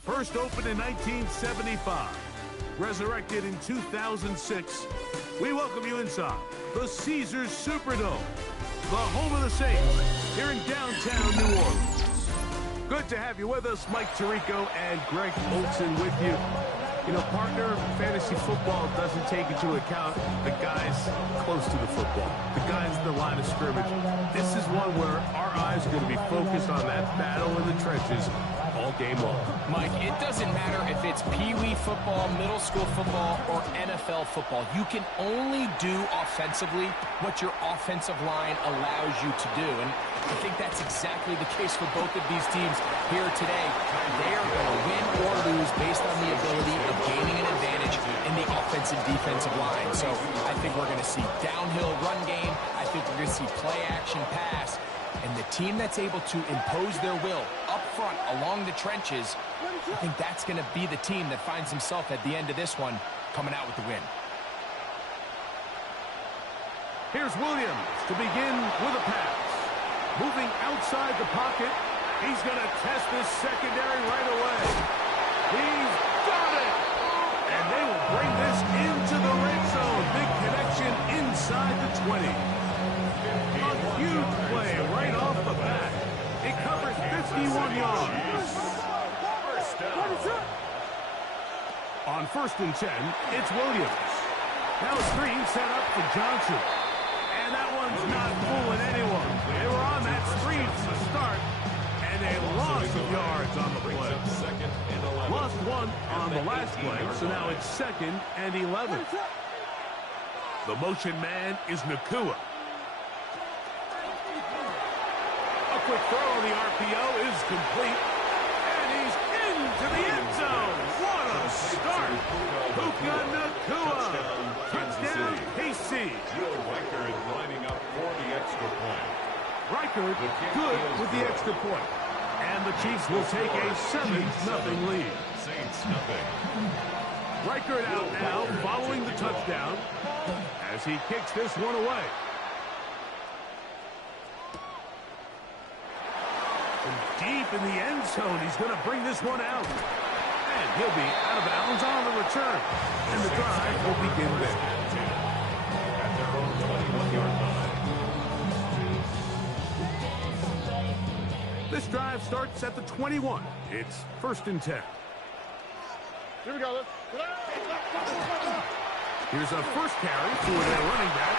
First opened in 1975, resurrected in 2006, we welcome you inside the Caesars Superdome, the home of the Saints, here in downtown New Orleans. Good to have you with us. Mike Tirico and Greg Olson with you. You know, partner, fantasy football doesn't take into account the guys close to the football, the guys in the line of scrimmage. This is one where our eyes are going to be focused on that battle in the trenches all game long. Mike, it doesn't matter if it's Pee-wee football, middle school football, or NFL football. You can only do offensively what your offensive line allows you to do. And I think that's exactly the case for both of these teams here today. They are going to win or lose based on the ability of gaining an advantage in the offensive-defensive line. So I think we're going to see downhill run game. I think we're going to see play-action pass. And the team that's able to impose their will up front along the trenches, I think that's going to be the team that finds himself at the end of this one coming out with the win. Here's Williams to begin with a pass. Moving outside the pocket, he's going to test this secondary right away. He's got it! And they will bring this into the red zone. Big connection inside the 20. A huge play right off the bat. It covers 51 yards. On 1st and 10, it's Williams. Now a screen set up for Johnson. And that one's not fooling anyone. They were on that screen from the start, and a loss of yards on the play. Lost one on the last play, so now it's 2nd and 11. The motion man is Nacua. A quick throw on the RPO is complete, and he's into the end zone. What a start! Puka Nacua. Touchdown, KC. Reichard lining up for the extra point. Reichard good with the extra point. And the Chiefs will take a 7-0 lead. Saints nothing. Reichard out now following the touchdown as he kicks this one away. And deep in the end zone, he's going to bring this one out. And he'll be out of bounds on the return. And the drive will begin there. At their own 21-yard line. This drive starts at the 21. It's 1st and 10. Here we go. Here's a first carry for their running back.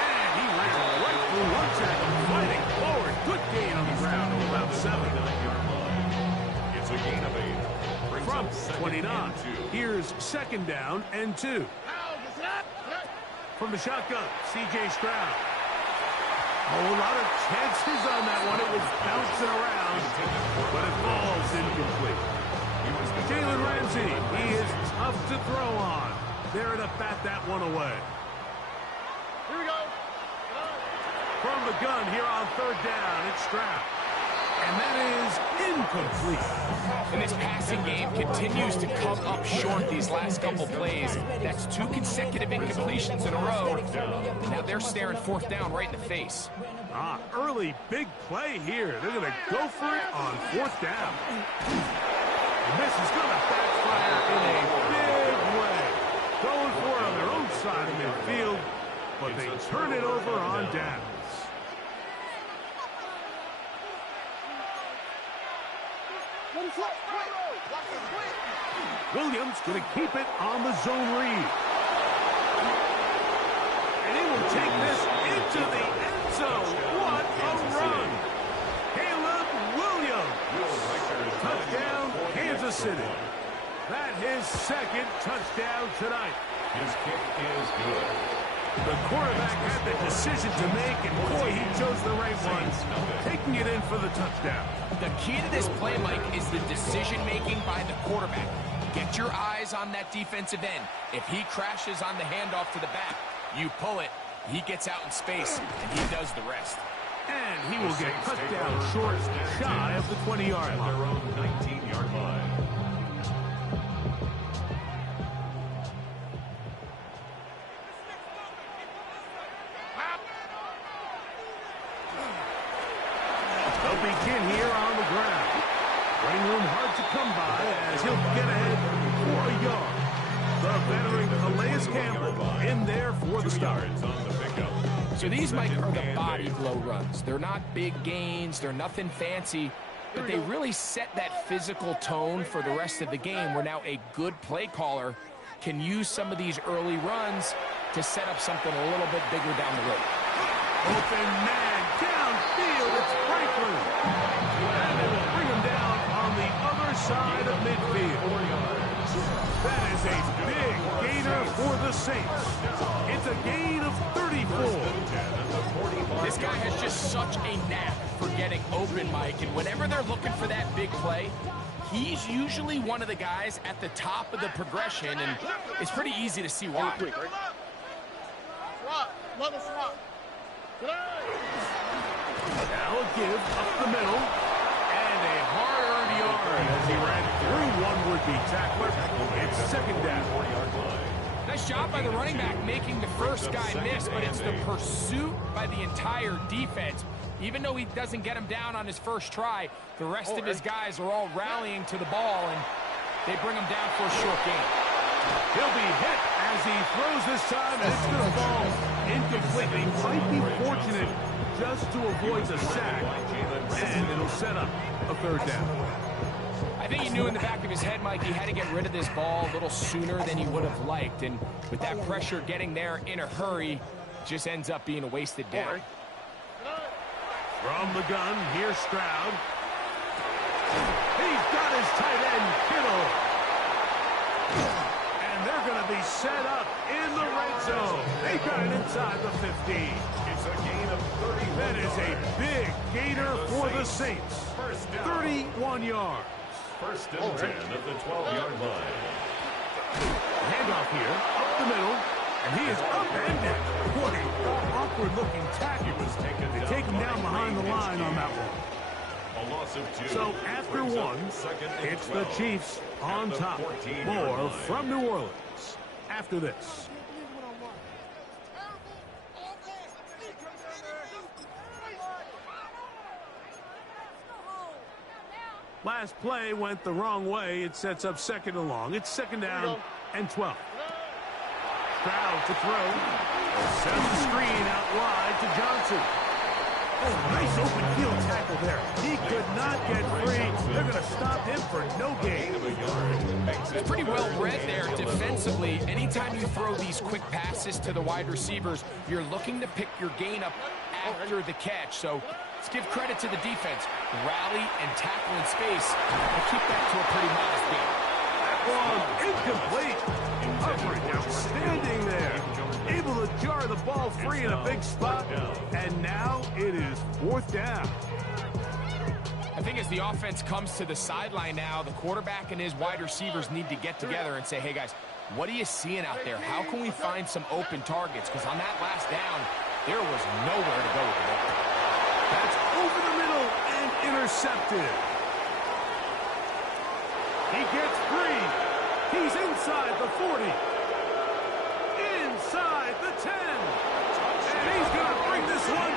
And he ran right through one tackle, fighting forward. Good gain on the ground of about 7-9-yard line. It's a gain of 8. From 29. Here's 2nd down and 2. From the shotgun, C.J. Stroud. A lot of chances on that one. It was bouncing around, but it falls incomplete. Jalen Ramsey, he is tough to throw on. There to bat that one away. Here we go. From the gun here on 3rd down, it's Stroud. And that is incomplete. And this passing game continues to come up short these last couple plays. That's 2 consecutive incompletions in a row. Now they're staring 4th down right in the face. Early big play here. They're going to go for it on 4th down. And this is going to backfire in a big way. Going for it on their own side of midfield, but they turn it over on downs. Williams going to keep it on the zone read. And he will take this into the end zone. What a run. Caleb Williams. Touchdown, Kansas City. That his 2nd touchdown tonight. His kick is good. The quarterback had the decision to make, and boy, he chose the right one, taking it in for the touchdown. The key to this play, Mike, is the decision-making by the quarterback. Get your eyes on that defensive end. If he crashes on the handoff to the back, you pull it, he gets out in space, and he does the rest. And he will get cut down short, shy of the 20-yard line. Their own 19-yard line. begin here on the ground. Running room hard to come by as he'll get ahead for a yard. The veteran Calais Campbell in there for the start. So these, Mike, are the body blow runs. They're not big gains. They're nothing fancy. But they really set that physical tone for the rest of the game where now a good play caller can use some of these early runs to set up something a little bit bigger down the road. Open man downfield. It's Franklin. And they will bring him down on the other side of midfield. That is a big gainer for the Saints. It's a gain of 34. This guy has just such a knack for getting open, Mike, and whenever they're looking for that big play, he's usually one of the guys at the top of the progression, and it's pretty easy to see why. Now a give up the middle, and a hard-earned yard as he ran through one would-be tackler. It's second down. Nice job by the running back making the first guy miss, but it's the pursuit by the entire defense. Even though he doesn't get him down on his first try, the rest of his guys are all rallying to the ball, and they bring him down for a short gain. He'll be hit as he throws this time, and it's going to fall incomplete. He might be fortunate just to avoid the sack, and it'll set up a third down. I think he knew in the back of his head, Mike, he had to get rid of this ball a little sooner than he would have liked. And with that pressure getting there in a hurry, just ends up being a wasted down. From the gun, here's Stroud. He's got his tight end, Kittle. And they're going to be set up in the red zone. They got it inside the 15. It's a gain of 30. That is a big gainer for the Saints. 31 yards. First and 10 at the 12-yard line. Handoff here, up the middle, and he is up and down. What an awkward-looking tackle. They take him down behind the line on that one. A loss of 2. So after one, it's the Chiefs on top. More from New Orleans after this. Last play went the wrong way. It sets up second and long. It's second down and 12. Stroud to throw. Sends the screen out wide to Johnson. Oh, nice open field tackle there. He could not get free. They're going to stop him for no gain. It's pretty well read there defensively. Anytime you throw these quick passes to the wide receivers, you're looking to pick your gain up after the catch. So let's give credit to the defense. Rally and tackle in space and keep that to a pretty modest gain. Incomplete. Coverage outstanding there. Able to jar the ball free in a big spot. And now it is fourth down. I think as the offense comes to the sideline now, the quarterback and his wide receivers need to get together and say, hey, guys, what are you seeing out there? How can we find some open targets? Because on that last down, there was nowhere to go with the ball. That's over the middle and intercepted. He gets free. He's inside the 40. Inside the 10. And he's going to bring this one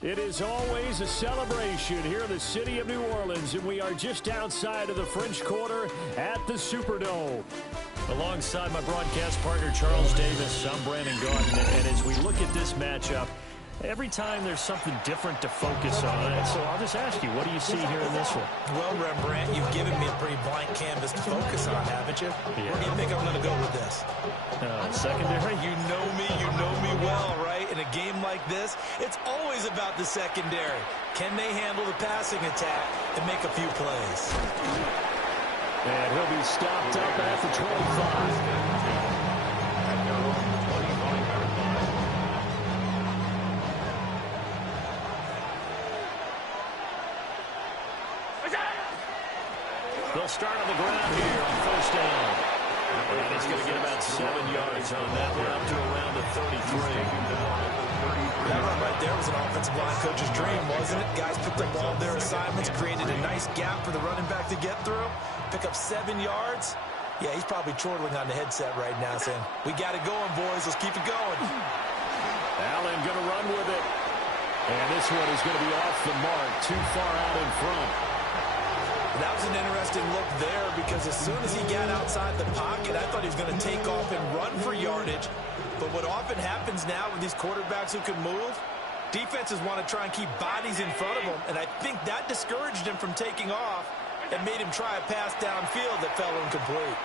It is always a celebration here in the city of New Orleans, and we are just outside of the French Quarter at the Superdome. Alongside my broadcast partner, Charles Davis, I'm Brandon Gaudin, and as we look at this matchup, every time there's something different to focus on. So I'll just ask you, what do you see here in this one? Well, Rembrandt, you've given me a pretty blank canvas to focus on, haven't you? Yeah. Where do you think I'm going to go with this? Secondary? You know me well, right? In a game like this, it's always about the secondary. Can they handle the passing attack and make a few plays? And he'll be stopped up at the 25. They'll start on the ground here on first down. And he's going to get about 7 yards on that one, up to around the 33. That run right there was an offensive line coach's dream, wasn't it? Guys picked up all their assignments, created a nice gap for the running back to get through, pick up 7 yards. Yeah, he's probably chortling on the headset right now saying, we got it going, boys. Let's keep it going. Allen going to run with it. And this one is going to be off the mark, too far out in front. That was an interesting look there because as soon as he got outside the pocket, I thought he was going to take off and run for yardage. But what often happens now with these quarterbacks who can move, defenses want to try and keep bodies in front of them, and I think that discouraged him from taking off and made him try a pass downfield that fell incomplete.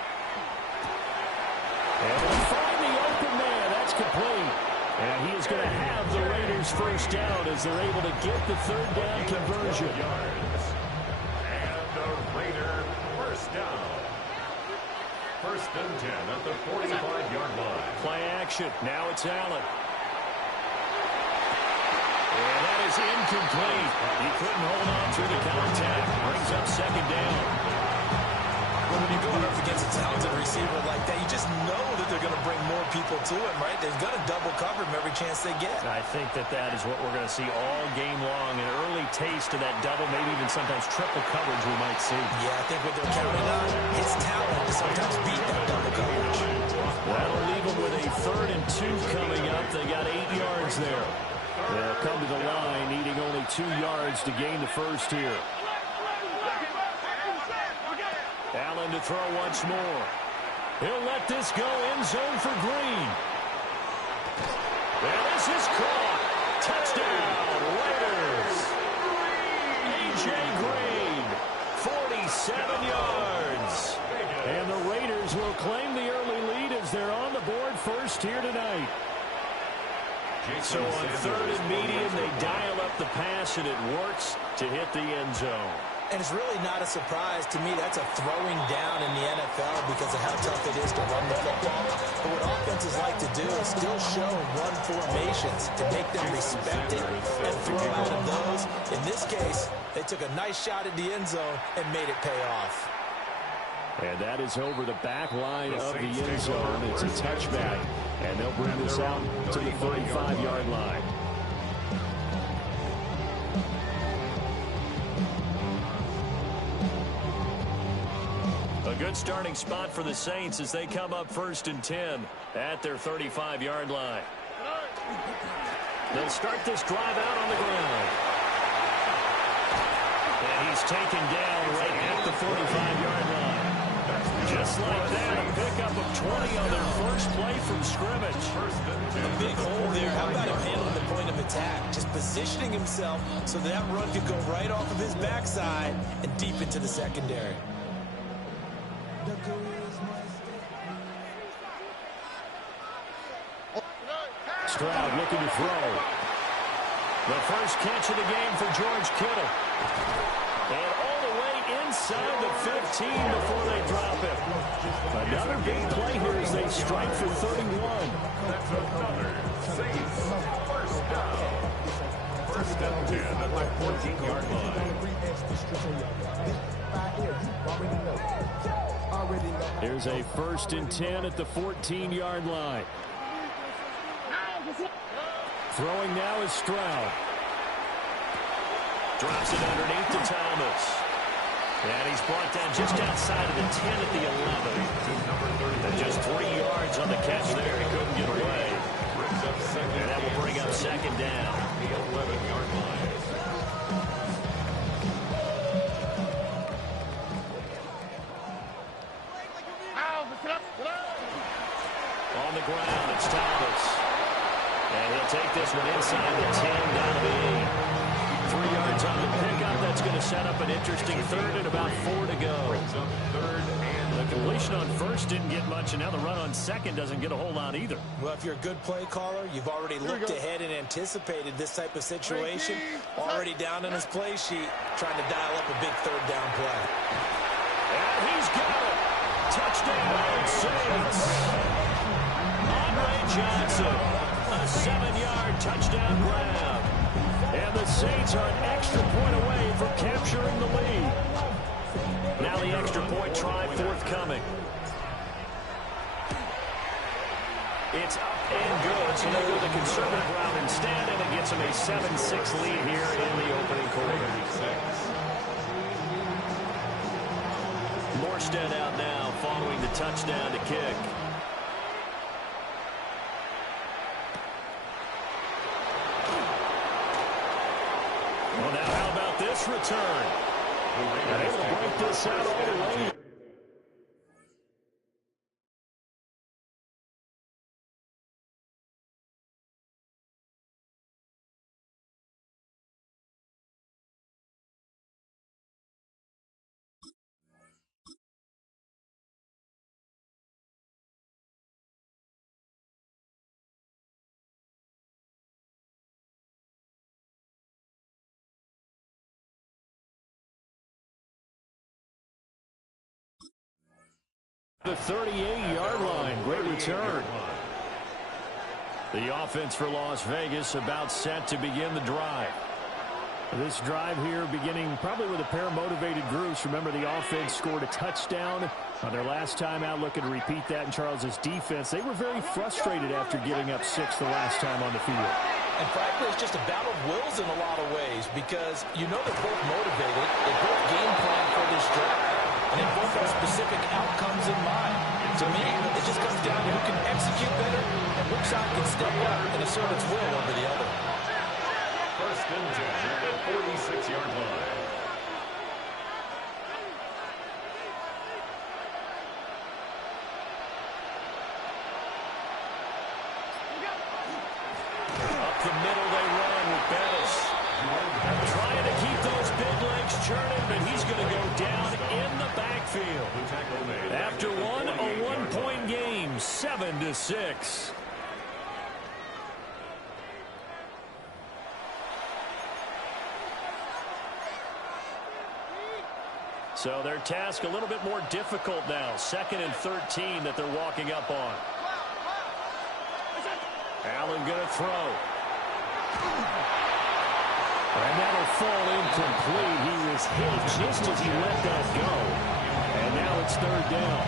And they'll find the open man. That's complete. And he is going to have the Raiders first down as they're able to get the third down conversion. Raider first down. First and 10 at the 45-yard line. Play action. Now it's Allen. And that is incomplete. He couldn't hold on through the contact. Brings up second down. Well, when you're going up against a talented receiver like that, you just know that they're going to bring more people to him, right? They're going to double cover him every chance they get. I think that is what we're going to see all game long. An early taste of that double, maybe even sometimes triple coverage we might see. Yeah, I think what they're counting on, his talent to sometimes beat that double coverage. That'll leave them with a 3rd and 2 coming up. They got 8 yards there. They'll come to the line, needing only 2 yards to gain the first here. Allen to throw once more. He'll let this go end zone for Green. And this is caught. Touchdown, Raiders. A.J. Green, 47 yards. And the Raiders will claim the early lead as they're on the board first here tonight. So on 3rd and medium, they dial up the pass, and it works to hit the end zone. And it's really not a surprise to me. That's a throwing down in the NFL because of how tough it is to run the football. But what offenses like to do is still show run formations to make them respect it and throw out of those. In this case, they took a nice shot at the end zone and made it pay off. And that is over the back line of the end zone. It's a touchback. And they'll bring this out to the 35-yard line. A good starting spot for the Saints as they come up 1st and 10 at their 35-yard line. They'll start this drive out on the ground. And he's taken down right at the 45-yard line. Just like that, a pickup of 20 on their first play from scrimmage. A big hole there. How about him handling the point of attack? Just positioning himself so that run could go right off of his backside and deep into the secondary. Stroud looking to throw. The first catch of the game for George Kittle. And all the way inside the 15 before they drop it. Another big play here as they strike for 31. That's another Saints first down. First and 10 at the 14-yard line. Here's a 1st and 10 at the 14-yard line. Throwing now is Stroud. Drops it underneath to Thomas. And he's brought down just outside of the 10 at the 11. And just 3 yards on the catch there. He couldn't get away. And that will bring up second down. The 11-yard line. they'll take this one inside the 10, down to the 8. 3 yards on the pickup. That's going to set up an interesting third and about 4 to go. The completion on first didn't get much, and now the run on second doesn't get a whole lot either. Well, if you're a good play caller, you've already looked ahead and anticipated this type of situation. Already down in his play sheet, trying to dial up a big third down play. And he's got it. Touchdown, Saints. Andre Johnson, a 7-yard touchdown grab. And the Saints are an extra point away from capturing the lead. Now the extra point try forthcoming. It's up and good, so they go the conservative route instead, and it gets them a 7-6 lead here in the opening quarter. Morstead out now following the touchdown to kick. Well, now how about this return? And able to break this out all the way. The 38-yard line. Great return. The offense for Las Vegas about set to begin the drive. This drive here beginning probably with a pair of motivated groups. Remember, the offense scored a touchdown on their last time out. Looking to repeat that in Charles's defense. They were very frustrated after giving up 6 the last time on the field. And frankly, it's just a battle of wills in a lot of ways because you know they're both motivated. They both game plan for this drive. And they both have specific outcomes in mind. To me, it just comes down to who can execute better and which side can step up and assert its will over the other. First and 10 at the 46-yard line. Up the middle they run with Bettis. Trying to keep those big legs churning, but he's going to go down in the backfield. After one, a one-point game, 7-6. So their task a little bit more difficult now. 2nd and 13 that they're walking up on. Allen going to throw. And that'll fall incomplete. He was hit just as he let that go. And now it's 3rd down.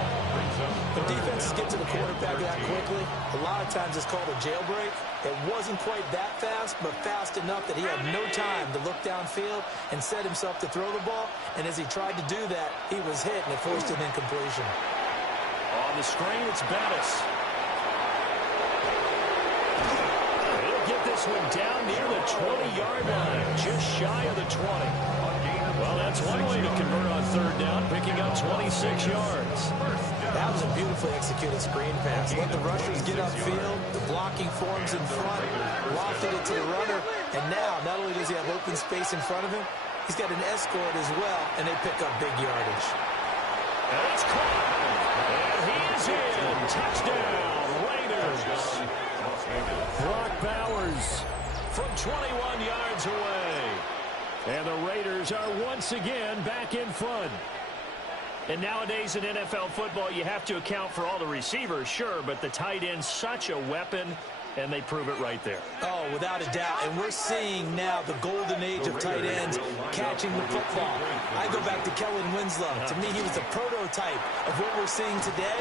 When defenses get to the quarterback that quickly, a lot of times it's called a jailbreak. It wasn't quite that fast, but fast enough that he had no time to look downfield and set himself to throw the ball. And as he tried to do that, he was hit, and it forced an incompletion. On the screen, it's Bettis. He'll get this one down near the 20-yard line, just shy of the 20. Well, that's one way to convert on 3rd down, picking up 26 yards. That was a beautifully executed screen pass. Let the rushers get upfield. The blocking forms in front. Lofted it to the runner. And now, not only does he have open space in front of him, he's got an escort as well, and they pick up big yardage. And it's caught. And he is in. Touchdown, Raiders. Brock Bowers from 21 yards away. And the Raiders are once again back in front. And nowadays in NFL football, you have to account for all the receivers, sure, but the tight end's such a weapon, and they prove it right there. Oh, without a doubt. And we're seeing now the golden age of tight ends catching the football. I go back to Kellen Winslow. To me, he was the prototype of what we're seeing today.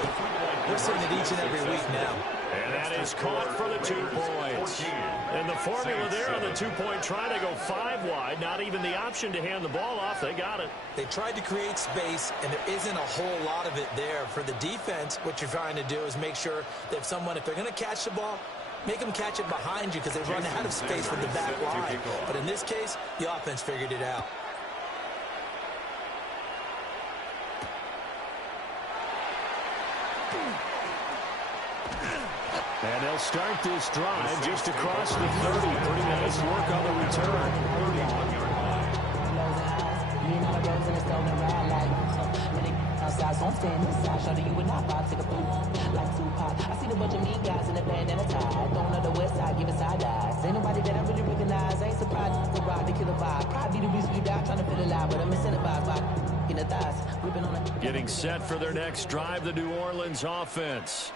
We're seeing it each and every week now. And that is caught for the 2 points. And the formula there on the 2-point try to go 5 wide. Not even the option to hand the ball off. They got it. They tried to create space, and there isn't a whole lot of it there. For the defense, what you're trying to do is make sure that if they're going to catch the ball, make them catch it behind you because they run out of space with the back line. But in this case, the offense figured it out. And they'll start this drive just across the 30. Pretty nice work on the return. Outside, so I'm standing beside. Shorty, you would not vibe, take a food like Tupac. I see the bunch of mean guys in the band and a tie. Don't know the west side, giving side eyes. Ain't nobody that I really recognize. I ain't surprised to ride the killer vibe. Probably be the reason you die, trying to feel alive, but I'm incentivized by in the thighs, whipping on it. Getting set for their next drive, the New Orleans offense.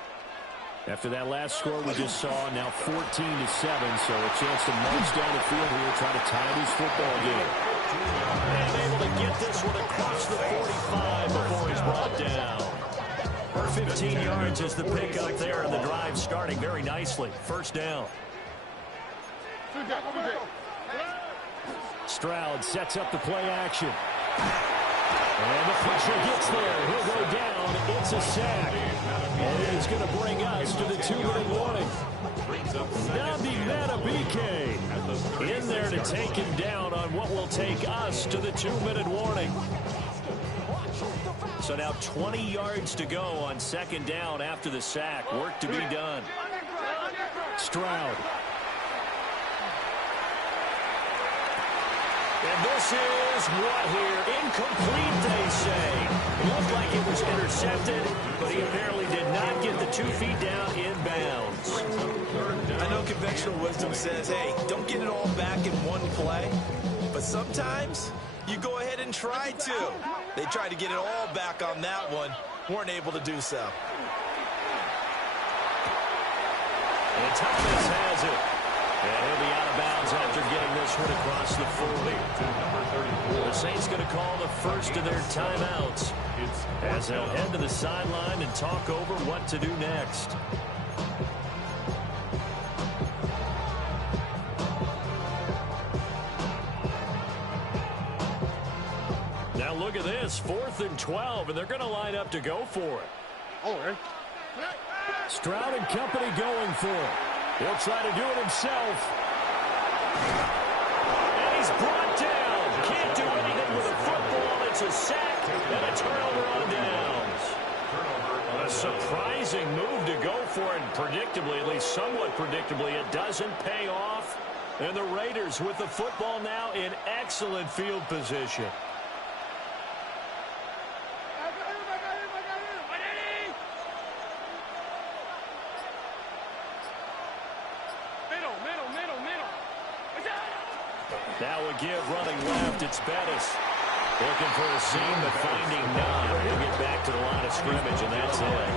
After that last score we just saw, now 14-7, so a chance to march down the field here, try to tie this football game. And able to get this one across the 45 before he's brought down. For 15 yards is the pickup there, and the drive starting very nicely. First down. Stroud sets up the play action. And the pressure gets there. He'll go down. It's a sack. And it's going to bring us to the 2-minute warning. Nnamdi Madubuike in there to take him down on what will take us to the 2-minute warning. So now 20 yards to go on second down after the sack. Work to be done. Stroud. And this is what here? Incomplete, they say. It looked like it was intercepted, but he apparently did not get the 2 feet down in bounds. I know conventional wisdom says, hey, don't get it all back in one play. But sometimes you go ahead and try to. They tried to get it all back on that one. Weren't able to do so. And Thomas has it. And he'll be out of bounds after getting this one across the 40. The Saints going to call the first of their timeouts as they'll head to the sideline and talk over what to do next. Now look at this, 4th and 12, and they're going to line up to go for it. All right. Stroud and company going for it. He'll try to do it himself. And he's brought down. Can't do anything with a football. It's a sack and a turnover on downs. A surprising move to go for it. Predictably, at least somewhat predictably, it doesn't pay off. And the Raiders with the football now in excellent field position. Now we give running left. It's Bettis. Looking for a seam, but finding none. He'll get back to the line of scrimmage, and that's it.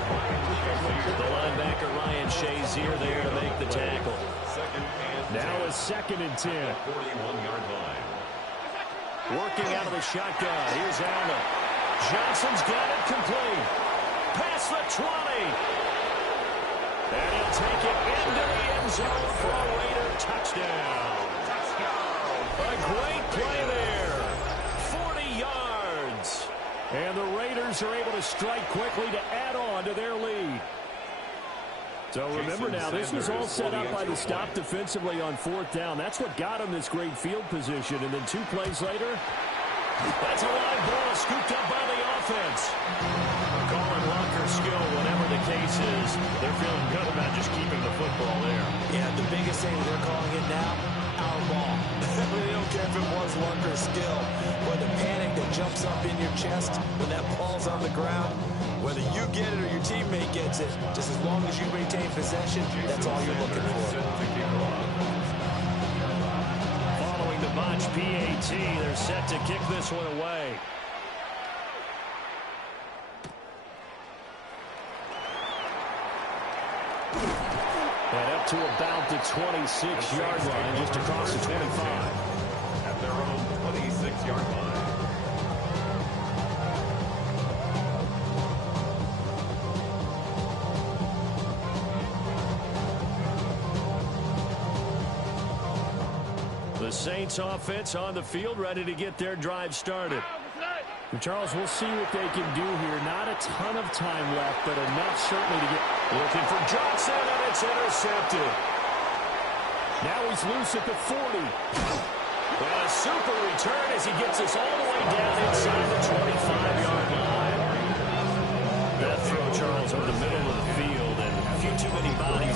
The linebacker, Ryan Shazier, there to make the tackle. Now a 2nd and 10. 41-yard line. Working out of the shotgun. Here's Allen. Johnson's got it complete. Past the 20. And he'll take it into the end zone for a Raider touchdown. A great play there. 40 yards. And the Raiders are able to strike quickly to add on to their lead. So remember now, this was all set up by the stop defensively on 4th down. That's what got them this great field position. And then 2 plays later, that's a live ball scooped up by the offense. Calling luck or skill, whatever the case is, they're feeling good about just keeping the football there. Yeah, the biggest thing they're calling it now, our ball. They don't care if it was luck or skill, or the panic that jumps up in your chest when that ball's on the ground. Whether you get it or your teammate gets it, just as long as you maintain possession, that's all you're looking for. Following the botch PAT, they're set to kick this one away. And up to about the 26-yard line, just across the 25. At their own 26-yard line. The Saints offense on the field, ready to get their drive started. And Charles, we'll see what they can do here. Not a ton of time left, but enough certainly to get... Looking for Johnson, and it's intercepted. Now he's loose at the 40. Well, a super return as he gets us all the way down inside the 25-yard line. That throw, Charles, over the middle of the field, and a few too many bodies.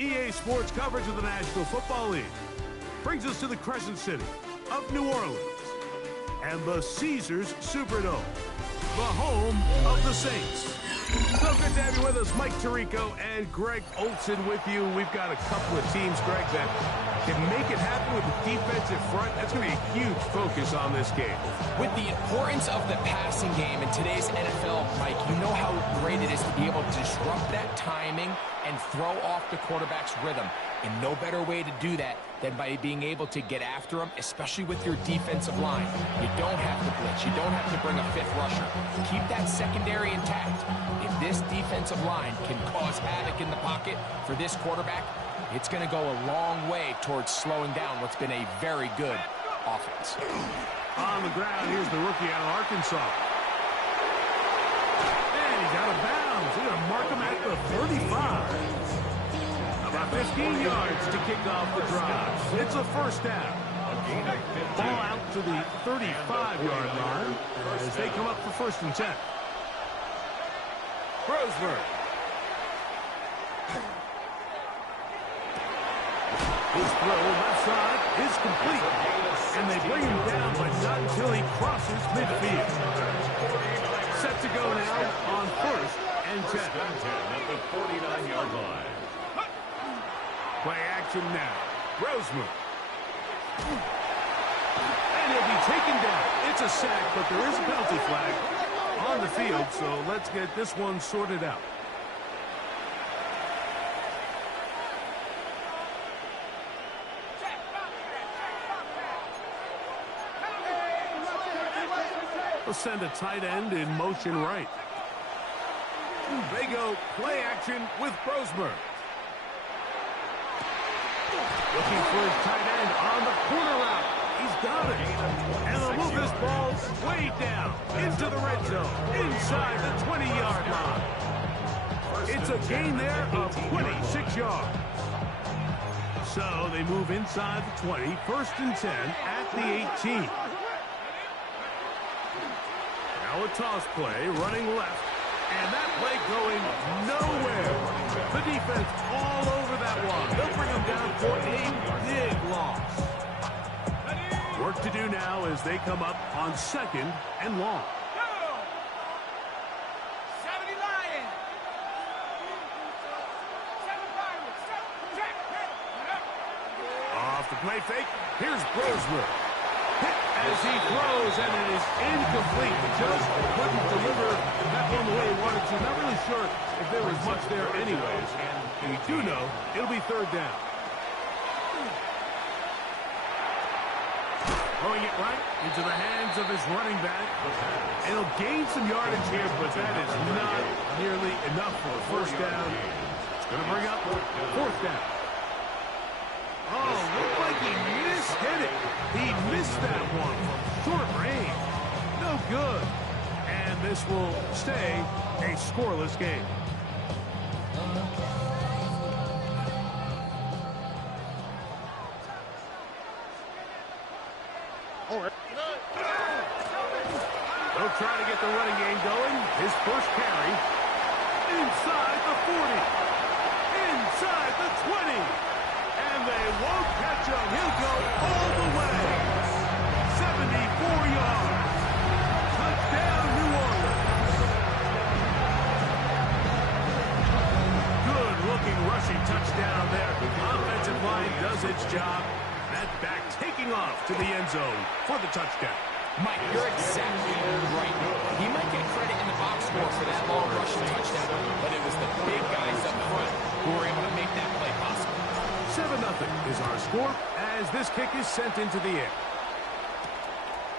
EA Sports coverage of the National Football League brings us to the Crescent City of New Orleans and the Caesars Superdome, the home of the Saints. So good to have you with us. Mike Tirico and Greg Olson with you. We've got a couple of teams, Greg, that can make it happen with the defensive front. That's going to be a huge focus on this game. With the importance of the passing game in today's NFL, Mike, you know how great it is to be able to disrupt that timing and throw off the quarterback's rhythm. And no better way to do that than by being able to get after them, especially with your defensive line. You don't have to blitz. You don't have to bring a fifth rusher. Keep that secondary intact. If this defensive line can cause havoc in the pocket for this quarterback, it's going to go a long way towards slowing down what's been a very good offense. On the ground, here's the rookie out of Arkansas. And he's out of bounds. They're going to mark him at the 35. About 15 yards to kick off the drive. It's a first down. Ball out to the 35-yard line as they come up for 1st and 10. Roseberg. His throw left side is complete. And they bring him down, but not until he crosses midfield. Set to go now on 1st and 10. At the 49-yard line. Play action now. Roseman. And he'll be taken down. It's a sack, but there is a penalty flag on the field, so let's get this one sorted out. They'll send a tight end in motion right. They go play action with Roseman. Looking for his tight end on the corner route. He's got it. And they'll move this ball way down into the red zone, inside the 20-yard line. It's a gain there of 26 yards. So they move inside the 20, 1st and 10 at the 18. Now a toss play, running left. And that play going nowhere. The defense all over that one. They'll bring them down for a big loss. Work to do now as they come up on 2nd and long. Off the play fake. Here's Brosler. Hit as he throws, and it is incomplete. Just couldn't deliver that one the way he wanted to. Not really sure if there was much there anyways. And we do know it'll be 3rd down. Throwing it right into the hands of his running back. And he'll gain some yardage here, but that is not nearly enough for a 1st down. It's going to bring up 4th down. Oh, looked like he mishit it. He missed that one from short range. No good. And this will stay a scoreless game. They'll try to get the running game going. His first carry. Inside the 40. Inside the 20. And they won't catch him. He'll go all the way. 74 yards. Touchdown, New Orleans. Good-looking rushing touchdown there. The offensive line does its job. That back taking off to the end zone for the touchdown. Mike, you're exactly right. He might get credit in the box score for that long rushing touchdown, but it was the big guys up front who were able to make that play possible. 7-0 is our score as this kick is sent into the air.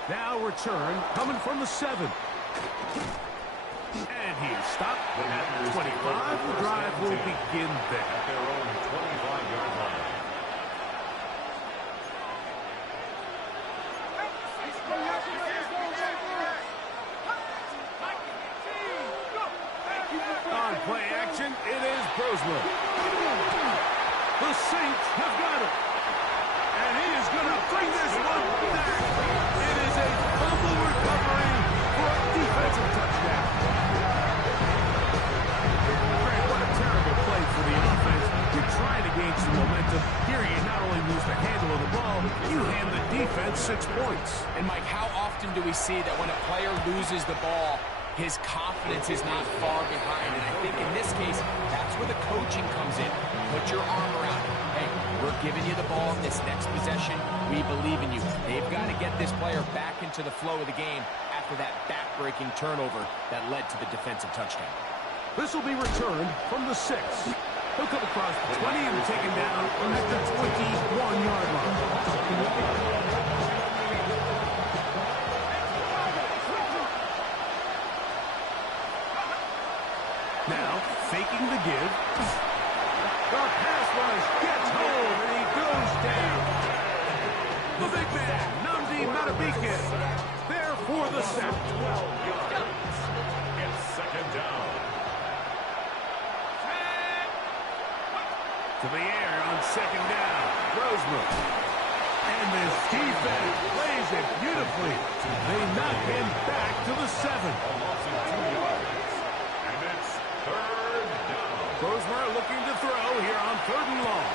Now return coming from the 7. And he is stopped at 25. The drive will begin there. At their own 25-yard line. On play action, it is Broswell. The Saints have got it. And he is going to bring this one back. It is a fumble recovery for a defensive touchdown. Great, what a terrible play for the offense. You're trying to loses the handle of the ball, you hand the defense 6 points. And, Mike, how often do we see that when a player loses the ball, his confidence is not far behind? And I think in this case, that's where the coaching comes in. Put your arm around him. Hey, we're giving you the ball in this next possession. We believe in you. They've got to get this player back into the flow of the game after that back-breaking turnover that led to the defensive touchdown. This will be returned from the 6. He'll come across 20 and taken down at the 21-yard line. Now, faking the give. The pass rush gets home, and he goes down. The big man, Nnamdi Madubuike, there for the sack. It's second down. To the air on second down. Roseman. And this defense plays it beautifully. They knock him back to the 7. Loss of 2 yards. And it's third down. Roseman looking to throw here on 3rd and long.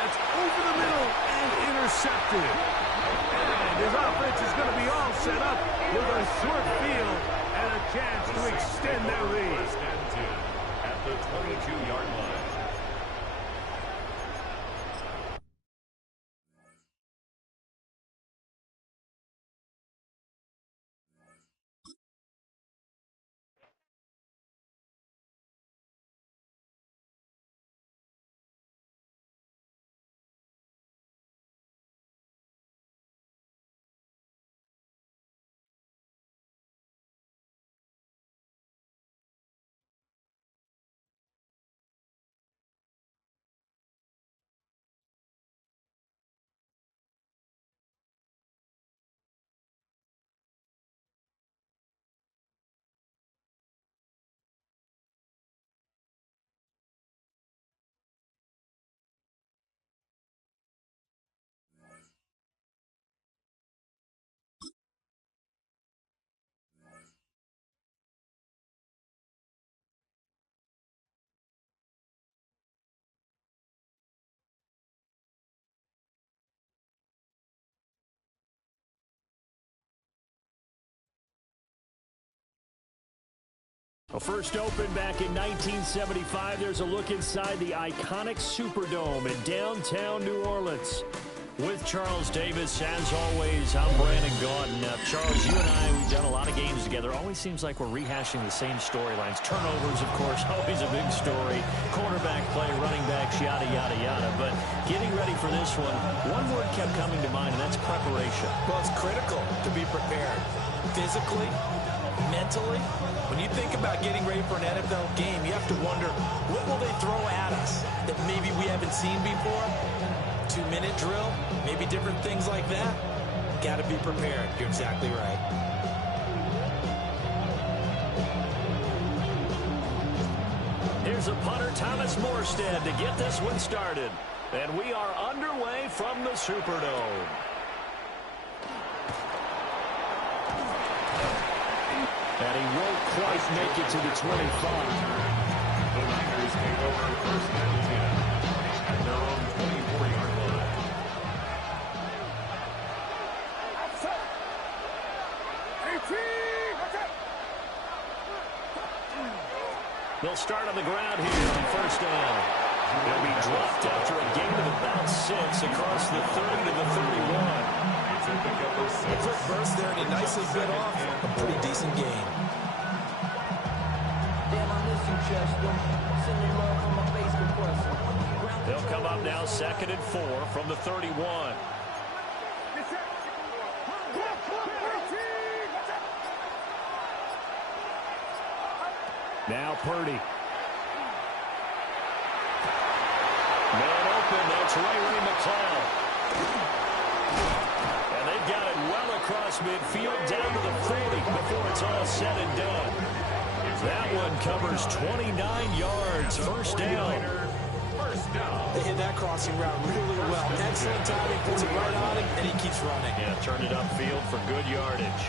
That's over the middle and intercepted. And his offense is going to be all set up with a short field and a chance to extend their lead. First and 10 at the 22-yard line. Well, first opened back in 1975, there's a look inside the iconic Superdome in downtown New Orleans. With Charles Davis, as always, I'm Brandon Gaudin. Now, Charles, you and I, we've done a lot of games together. Always seems like we're rehashing the same storylines. Turnovers, of course, always a big story. Quarterback play, running backs, yada, yada, yada. But getting ready for this one word kept coming to mind, and that's preparation. Well, it's critical to be prepared physically, mentally. When you think about getting ready for an NFL game, you have to wonder, what will they throw at us that maybe we haven't seen before? 2-minute drill, maybe different things like that. Got to be prepared. You're exactly right. Here's a punter, Thomas Morstead, to get this one started. And we are underway from the Superdome. And he won't quite make it to the 25. The Niners take over first and 10 at their own 24-yard line. They'll start on the ground here on first down. They'll be dropped after a gain of about 6 across the 30 to the 31. A quick burst there, and he nicely bit off a pretty decent gain. They'll come up now 2nd and 4 from the 31. Now Purdy. Man open, that's Ray McCloud. And they've got it well across midfield down to the 40 before it's all said and done. That one covers 29 yards, first down. They hit that crossing route really well. Excellent timing, puts it right on him, and he keeps running. Yeah, turned it upfield for good yardage.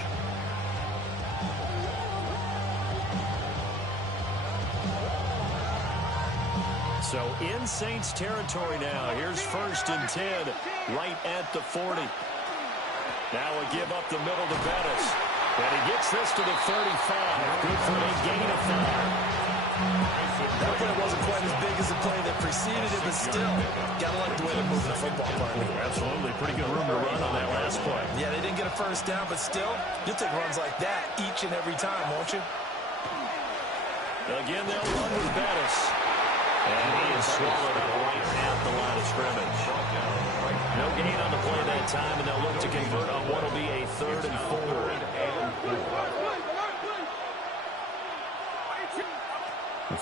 So in Saints territory now. Here's 1st and 10 right at the 40. Now a give up the middle to Bettis. And he gets this to the 35. Good for a gain of 5. That play wasn't quite as big as the play that preceded it, but still, gotta like the way they're moving the football, partner. Absolutely. Pretty good room to run on that last play. Yeah, they didn't get a first down, but still, you'll take runs like that each and every time, won't you? Again, they'll run with Bettis. And he is swallowed up right at the line of scrimmage. No gain on the play that time, and they'll look to convert on what will be a 3rd and 4.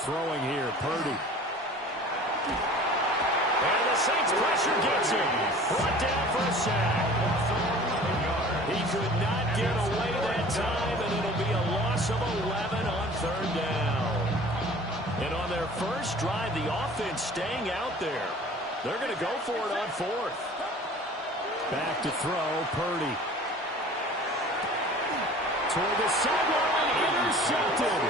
Throwing here, Purdy. And the Saints pressure gets him. Brought down for a sack. He could not get away that time, and it'll be a loss of 11 on 3rd down. And on their first drive, the offense staying out there. They're going to go for it on 4th. Back to throw, Purdy. Toward the sideline, intercepted.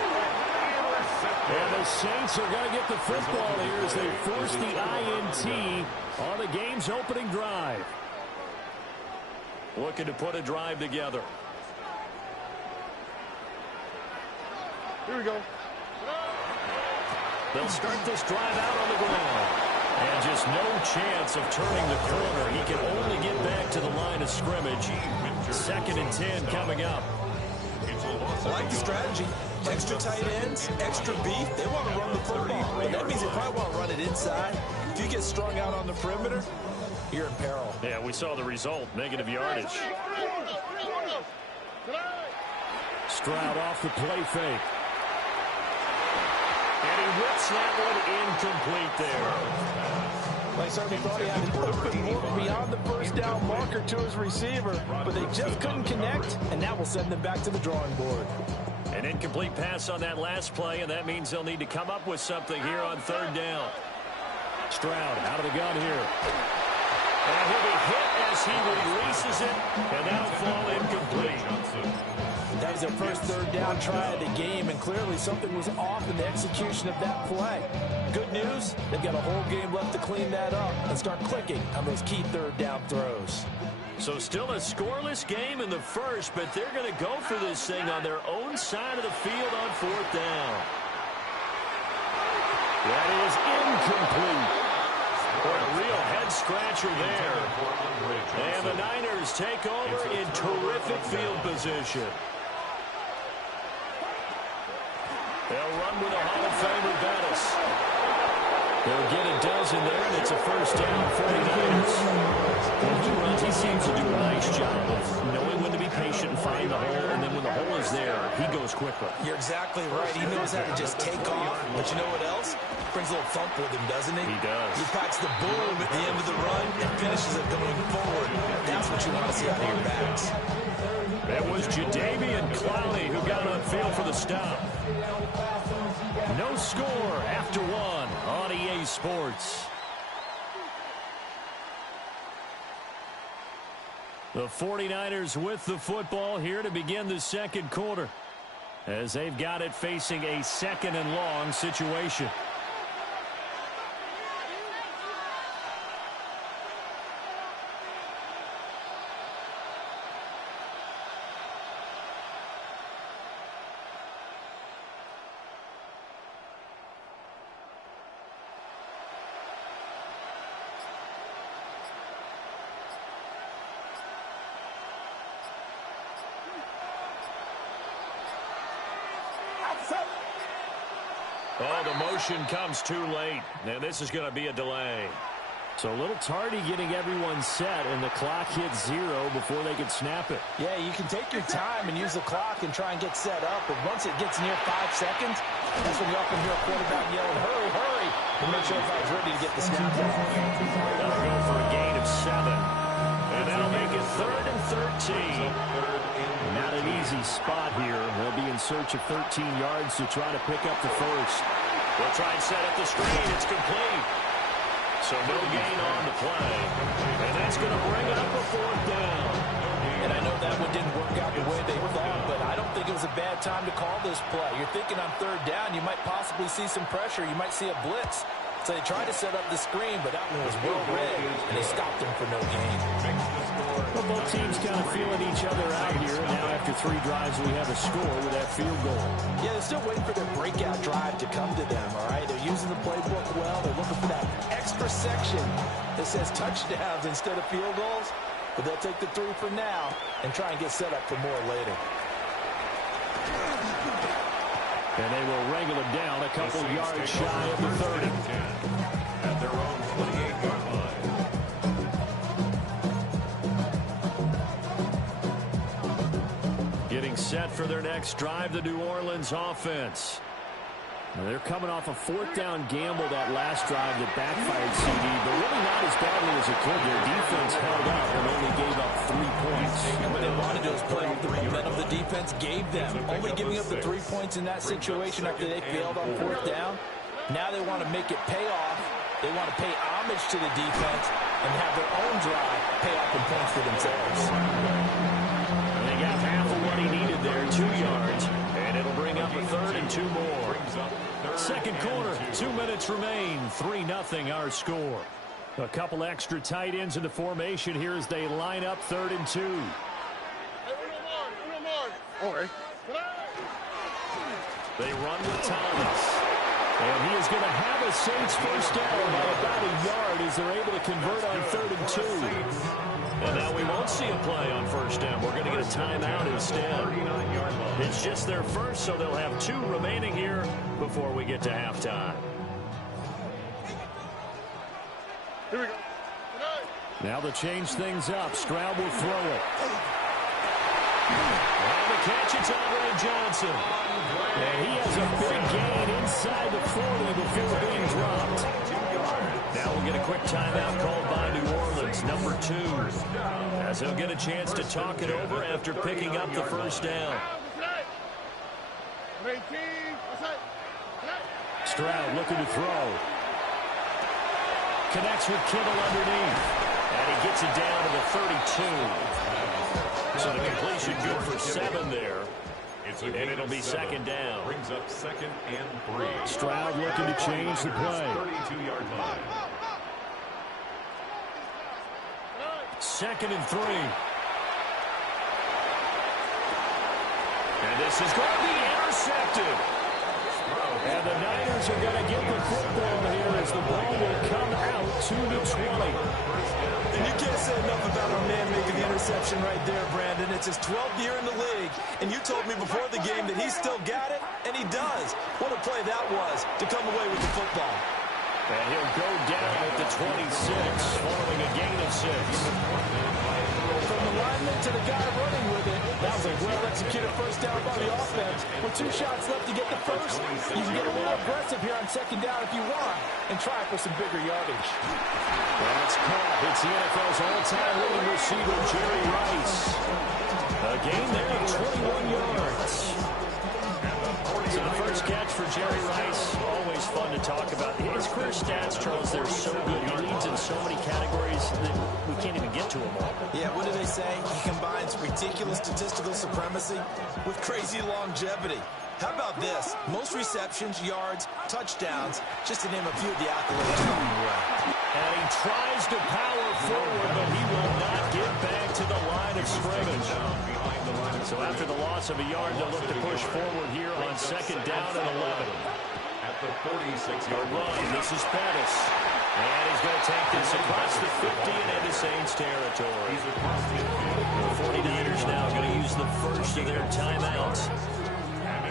And the Saints are going to get the football here as they force the INT on the game's opening drive. Looking to put a drive together. Here we go. They'll start this drive out on the ground. And just no chance of turning the corner. He can only get back to the line of scrimmage. 2nd and 10 coming up. I like the strategy. Extra tight ends, extra beef. They want to run the football. But that means they probably want to run it inside. If you get strung out on the perimeter, you're in peril. Yeah, we saw the result. Negative yardage. Stroud off the play fake. And he whips that one incomplete there. They certainly thought he had an open look beyond the first down marker to his receiver, but they just couldn't connect, and that will send them back to the drawing board. An incomplete pass on that last play, and that means they'll need to come up with something here on 3rd down. Stroud out of the gun here. And he'll be hit as he releases it, and that'll fall incomplete. That was their first 3rd down try of the game, and clearly something was off in the execution of that play. Good news, they've got a whole game left to clean that up and start clicking on those key 3rd down throws. So still a scoreless game in the first, but they're going to go for this thing on their own side of the field on 4th down. That is incomplete. Boy, a real head-scratcher there. And the Niners take over in terrific field position. They'll run with a Hall of Famer, Bettis. They'll get a dozen there, and it's a first down, 49ers. When he runs, he seems to do a nice job of knowing when to be patient and find the hole, and then when the hole is there, he goes quickly. You're exactly right. He knows how to just take off. But you know what else? Brings a little thump with him, doesn't he? He does. He packs the boom at the end of the run and finishes it going forward. That's what you want to see out of your backs. That was Jadeveon Clowney who got on field for the stop. No score after 1 on EA Sports. The 49ers with the football here to begin the 2nd quarter, as they've got it facing a 2nd and long situation. Oh, the motion comes too late, and this is going to be a delay. So a little tardy getting everyone set, and the clock hits 0 before they could snap it. Yeah, you can take your time and use the clock and try and get set up, but once it gets near 5 seconds, that's when you often hear a quarterback yelling, hurry, hurry, to make sure everybody's ready to get the snap off. That'll go for a gain of 7, and that'll make it 3rd and 13. Not an easy spot here. They'll be in search of 13 yards to try to pick up the first. They'll try and set up the screen. It's complete. So no gain on the play. And that's going to bring it up a 4th down. And I know that one didn't work out the way they thought, but I don't think it was a bad time to call this play. You're thinking on 3rd down, you might possibly see some pressure. You might see a blitz. So they tried to set up the screen, but that one was well read, and they stopped him for no gain. Well, both teams kind of feeling each other out here. Now after 3 drives, we have a score with that field goal. Yeah, they're still waiting for their breakout drive to come to them, all right? They're using the playbook well. They're looking for that extra section that says touchdowns instead of field goals. But they'll take the 3 for now and try and get set up for more later. And they will wrangle it down a couple yards shy of the 30. At their own 28-yard line. Getting set for their next drive, the New Orleans offense. Now they're coming off a 4th down gamble that last drive that backfired CD, but really not as badly as it could. Their defense held up and only gave up 3 points. And what they wanted to do is play off the momentum the defense gave them. Only giving up the 3 points in that situation after they failed on 4th down. Now they want to make it pay off. They want to pay homage to the defense and have their own drive pay off in points for themselves. They got half of what he needed there, 2 yards. And it'll bring up a 3rd and 2 more. Second quarter, 2 minutes remain. 3-0 our score. A couple extra tight ends in the formation here as they line up 3rd and 2. Okay. They run with Thomas. And he is going to have a Saints first down by about a yard as they're able to convert on 3rd and 2. And now we won't see a play on first down. We're going to get a timeout instead. It's just their first, so they'll have 2 remaining here before we get to halftime. Here we go. Now to change things up, Stroud will throw it. On the catch, it's Andre Johnson. And he has a big gain inside the 40 before being dropped. Now we'll get a quick timeout called by New Orleans, number 2. As he'll get a chance to talk it over after picking up the first down. Stroud looking to throw. Connects with Kittle underneath. And he gets it down to the 32. So the completion good for 7 there. And it'll be second down. Brings up 2nd and 3. Stroud looking to change the play. 32-yard line. 2nd and 3. And this is going to be intercepted. And the Niners are going to get the football here as the ball will come out to the 20. And you can't say enough about our man making the interception right there, Brandon. It's his 12th year in the league, and you told me before the game that he still got it, and he does. What a play that was to come away with the football. And he'll go down at the 26, following a gain of 6. From the lineman to the guy running with it, that was a well-executed first down by the offense. With 2 shots left to get the first, you can get a little aggressive here on second down if you want and try for some bigger yardage. That's caught. It's the NFL's all-time leading receiver, Jerry Rice. A gain there of 21 yards. So the first catch for Jerry Rice, always fun to talk about. His career stats, Charles, they're so good. He leads in so many categories that we can't even get to them all. Yeah, what do they say? He combines ridiculous statistical supremacy with crazy longevity. How about this? Most receptions, yards, touchdowns, just to name a few of the accolades along the way. And he tries to power forward, but he will not get back to the line of scrimmage. So after the loss of a yard, they'll look to push forward here on second down and 11. At the 46-yard Run, this is Pettis. And he's going to take this across the 50 and into Saints territory. The 49ers now going to use the first of their timeouts,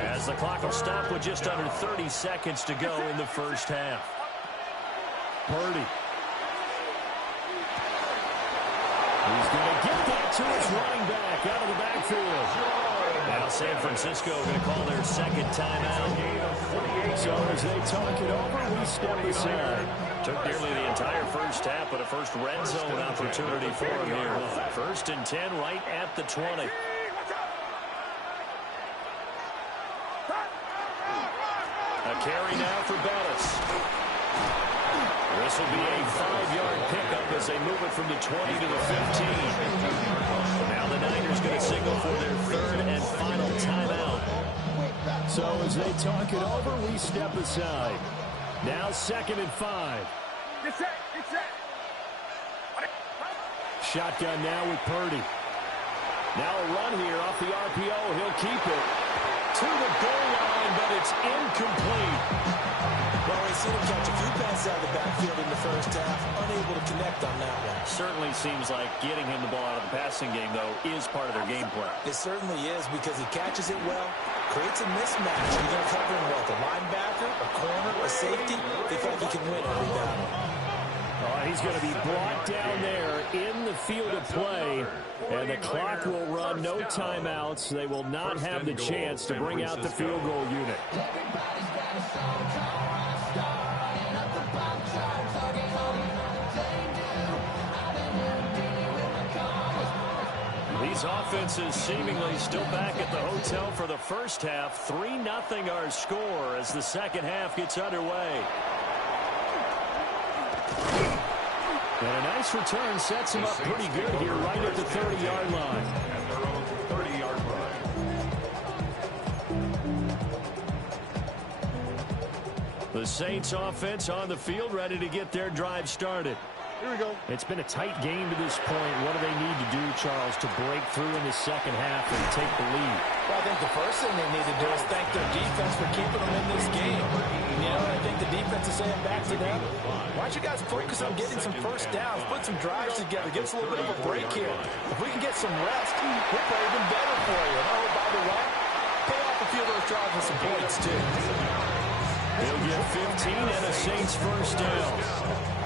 as the clock will stop with just under 30 seconds to go in the first half. Purdy. He's going to get that to his running back out of the backfield. Now San Francisco going to call their second timeout. So as they talk it over, we step aside. Took nearly the entire first half, but a first red zone opportunity for him here. 1st and 10 right at the 20. A carry now for Bettis. This will be a 5-yard pickup as they move it from the 20 to the 15. Now the Niners going to signal for their 3rd and final timeout. So as they talk it over, we step aside. Now 2nd and 5. Get set. Get set. Shotgun now with Purdy. Now a run here off the RPO. He'll keep it to the goal line, but it's incomplete. Well, we've seen him catch a few passes out of the backfield in the first half, unable to connect on that one. Certainly seems like getting him the ball out of the passing game, though, is part of their game plan. It certainly is because he catches it well, creates a mismatch. You're going to cover him with a linebacker, a corner, a safety. They feel like he can win every battle. He's going to be brought down there in the field of play, and the clock will run. No timeouts. They will not have the chance to bring out the field goal unit. These offenses seemingly still back at the hotel for the first half. 3-0 our score as the second half gets underway. And a nice return sets him up pretty good here right at the 30-yard line. At their own 30-yard line. The Saints offense on the field ready to get their drive started. Here we go. It's been a tight game to this point. What do they need to do, Charles, to break through in the second half and take the lead? Well, I think the first thing they need to do is thank their defense for keeping them in this game. You know, I think the defense is saying back to them, why don't you guys focus on getting some first downs, put some drives together, give us a little bit of a break here. If we can get some rest, we'll play even better for you. And oh, by the way, pay off a few of those drives with some points, too. They'll get 15 and a Saints first down.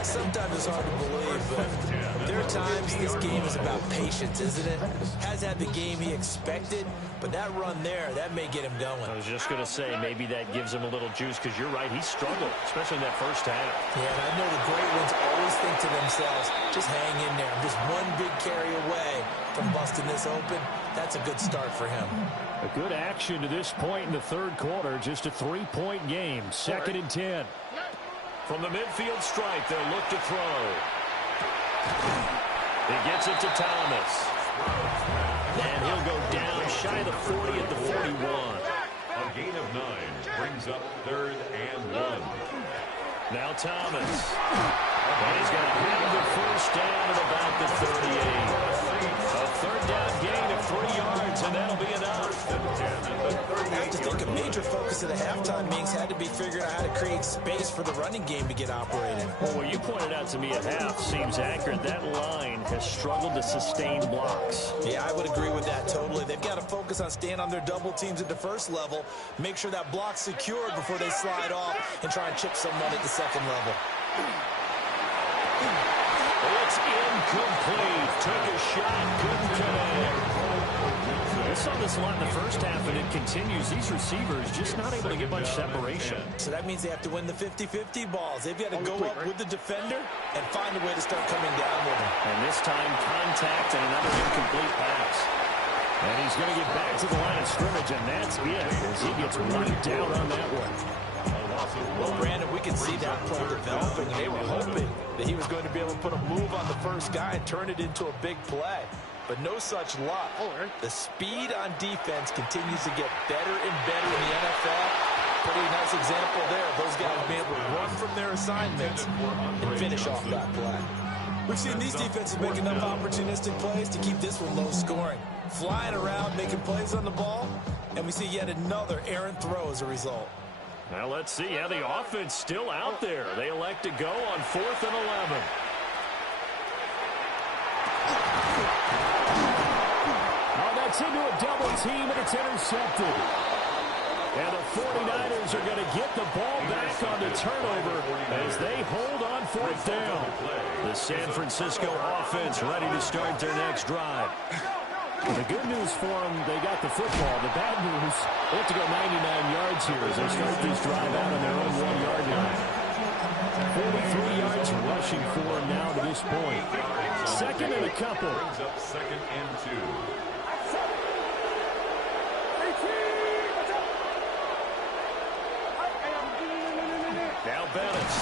Sometimes it's hard to believe, but there are times this game is about patience, isn't it? Has had the game he expected, but that run there, that may get him going. I was just going to say, maybe that gives him a little juice, because you're right, he struggled, especially in that first half. Yeah, and I know the great ones always think to themselves, just hang in there. I'm just one big carry away from busting this open. That's a good start for him. A good action to this point in the third quarter, just a 3-point game, 2nd and 10. From the midfield stripe, they'll look to throw. He gets it to Thomas. And he'll go down shy of the 40 at the 41. A gain of 9 brings up 3rd and 1. Now Thomas. And he's going to have the first down at about the 38. A third down gain of 3 yards, and that'll be enough. I have to think a major focus of the halftime meetings had to be figuring out how to create space for the running game to get operating. Well, what you pointed out to me at half seems accurate. That line has struggled to sustain blocks. Yeah, I would agree with that totally. They've got to focus on staying on their double teams at the first level, make sure that block's secured before they slide off and try and chip someone at the second level. It's incomplete. Took a shot, couldn't connect. We saw this a lot in the first half, and it continues. These receivers just not able to get much separation. So that means they have to win the 50-50 balls. They've got to go up with the defender and find a way to start coming down with him. And this time, contact and another incomplete pass. And he's going to get back to the line of scrimmage, and that's it, as he gets wiped out on that one. Well, Brandon, we can see that play developing. They were hoping that he was going to be able to put a move on the first guy and turn it into a big play. But no such luck. The speed on defense continues to get better and better in the NFL. Pretty nice example there. Those guys being able to run from their assignments and finish off that play. We've seen these defenses make enough opportunistic plays to keep this one low scoring. Flying around, making plays on the ball, and we see yet another errant throw as a result. Now let's see how the offense still out there. They elect to go on 4th and 11. It's into a double team, and it's intercepted. And the 49ers are going to get the ball back on the turnover as they hold on 4th down. The San Francisco offense ready to start their next drive. The good news for them, they got the football. The bad news, they have to go 99 yards here as they start this drive out on their own 1-yard line. 43 yards rushing for them now to this point. 2nd and a couple. Brings up 2nd and 2. Now Bettis.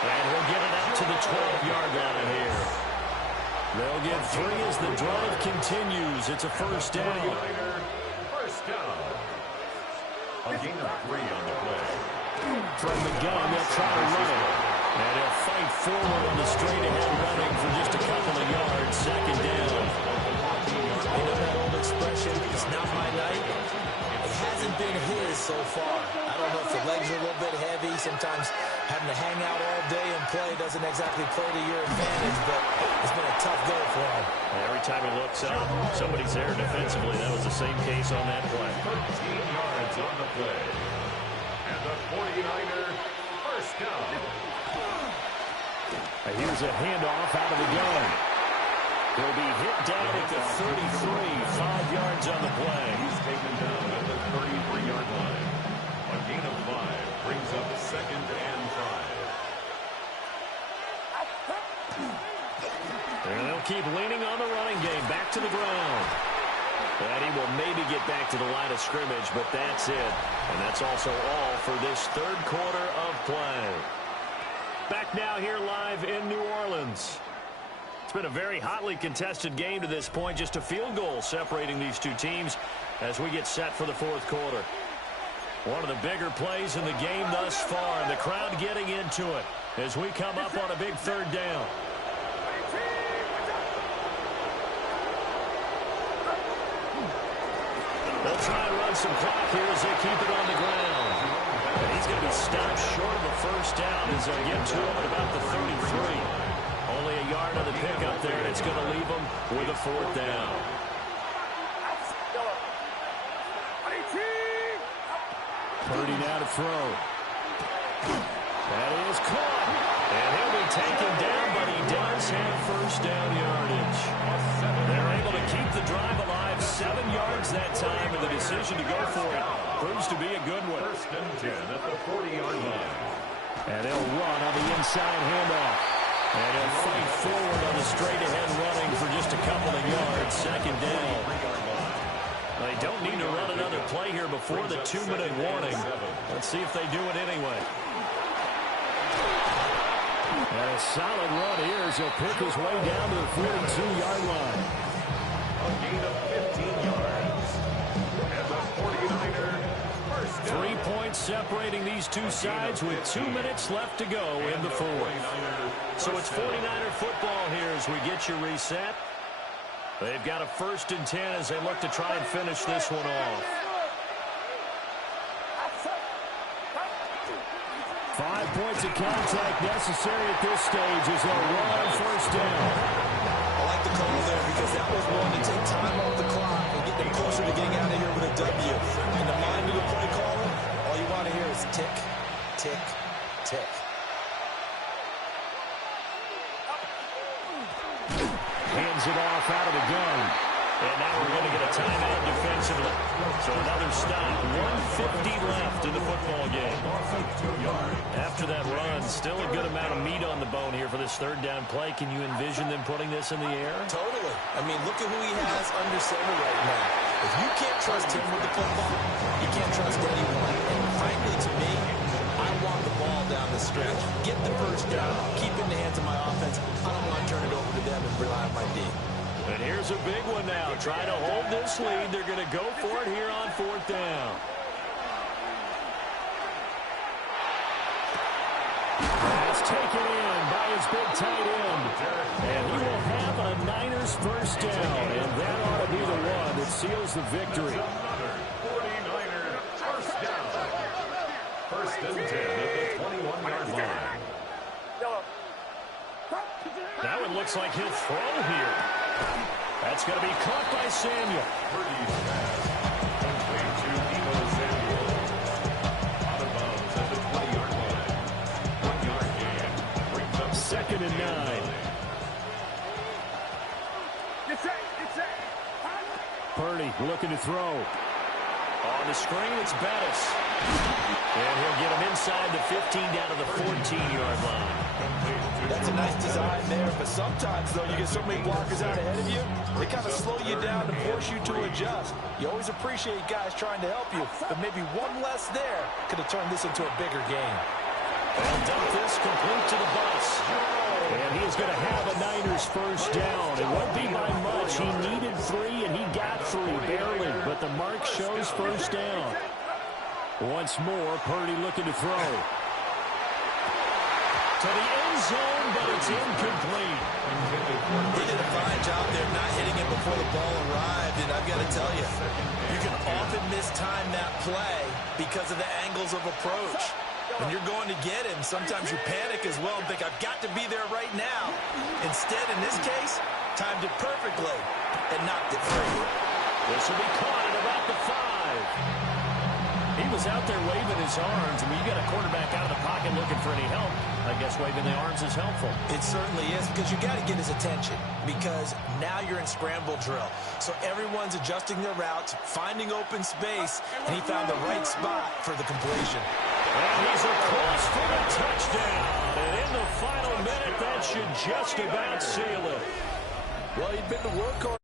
And he'll get it out to the 12-yard line here. They'll get 3 as the drive continues. It's a first down. First down. A gain of 3 on the play. From the gun, they'll try to run it. And he'll fight forward on the straight-ahead running for just a couple of yards. Second down. You know that old expression, it's not my night? It hasn't been his so far. I don't know if the legs are a little bit heavy. Sometimes having to hang out all day and play doesn't exactly play to your advantage, but it's been a tough go for him. Every time he looks up, somebody's there defensively. That was the same case on that play. 13 yards on the play. And the 49er first down. Here's a handoff out of the gun. He'll be hit down at the 33, 5 yards on the play. He's taken down at the 33-yard line. A gain of 5 brings up second and 5. And they'll keep leaning on the running game. Back to the ground. And he will maybe get back to the line of scrimmage, but that's it. And that's also all for this third quarter of play. Back now here live in New Orleans. It's been a very hotly contested game to this point. Just a field goal separating these two teams as we get set for the fourth quarter. One of the bigger plays in the game thus far, and the crowd getting into it as we come up on a big third down. They'll try and run some clock here as they keep it on the ground. And he's going to be stopped short of the first down as they'll get to him at about the 33. Only a yard on the pickup there, and it's going to leave him with a fourth down. Purdy now to throw. That is caught. And he'll be taken down, but he does have first down yardage. They're able to keep the drive alive. 7 yards that time, and the decision to go for it proves to be a good one. First and 10 at the 40-yard line. And they'll run on the inside handoff. And he'll fight forward on the straight-ahead running for just a couple of yards. Second down. They don't need to run another play here before the 2-minute warning. Let's see if they do it anyway. And a solid run here as he'll pick his way down to the 42-yard line. A gain of 15 yards. And the 49er first down. 3 points separating these two sides with 2 minutes left to go in the fourth. So it's 49er football here as we get you reset. They've got a 1st and 10 as they look to try and finish this one off. 5 points of contact necessary at this stage as they'll run on first down. I like the call there because that was one to take time off the clock and get them closer to getting out of here with a W. In the mind of the play caller, all you want to hear is tick, tick, tick. Hands it off out of the gun. And now we're going to get a timeout defensively. So another stop. 1:50 left in the football game. After that run, still a good amount of meat on the bone here for this third down play. Can you envision them putting this in the air? Totally. I mean, look at who he has under center right now. If you can't trust him with the football, you can't trust anyone. And frankly, to me, I want the ball down the stretch. Get the first down. Keep it in the hands of my offense. I don't want to turn it over to them and rely on my D. And here's a big one now. Trying to hold this lead. They're going to go for it here on 4th down. That's taken in by his big tight end. And he will have a Niners first down. And that ought to be the one that seals the victory. Another 49er first down. 1st and 10 at the 21-yard line. Now it looks like he'll throw here. That's going to be caught by Samuel. Purdy's pass. Complete to Deebo Samuel. Out of bounds at the 20-yard line. 1-yard gain. Brings up 2nd and 9. Get set. Purdy looking to throw. On the screen, it's Bettis. And he'll get him inside the 15 down to the 14-yard line. That's a nice design there, but sometimes, though, you get so many blockers out ahead of you, they kind of slow you down and force you to adjust. You always appreciate guys trying to help you, but maybe one less there could have turned this into a bigger game. They'll dump this complete to the bus. And he is going to have a Niners first down. It won't be by much. He needed 3, and he got 3, barely. But the mark shows first down. Once more, Purdy looking to throw. To the end zone, but it's incomplete. He did a fine job there not hitting it before the ball arrived, and I've got to tell you, you can often mistime that play because of the angles of approach. When you're going to get him, sometimes you panic as well and think, I've got to be there right now. Instead, in this case, timed it perfectly and knocked it free. This will be caught at about the 5. He was out there waving his arms. I mean, you got a quarterback out of the pocket looking for any help. I guess waving the arms is helpful. It certainly is, because you got to get his attention, because now you're in scramble drill. So everyone's adjusting their routes, finding open space, and he found the right spot for the completion. And he's across for the touchdown. And in the final minute, that should just about seal it. Well, he'd been the workhorse.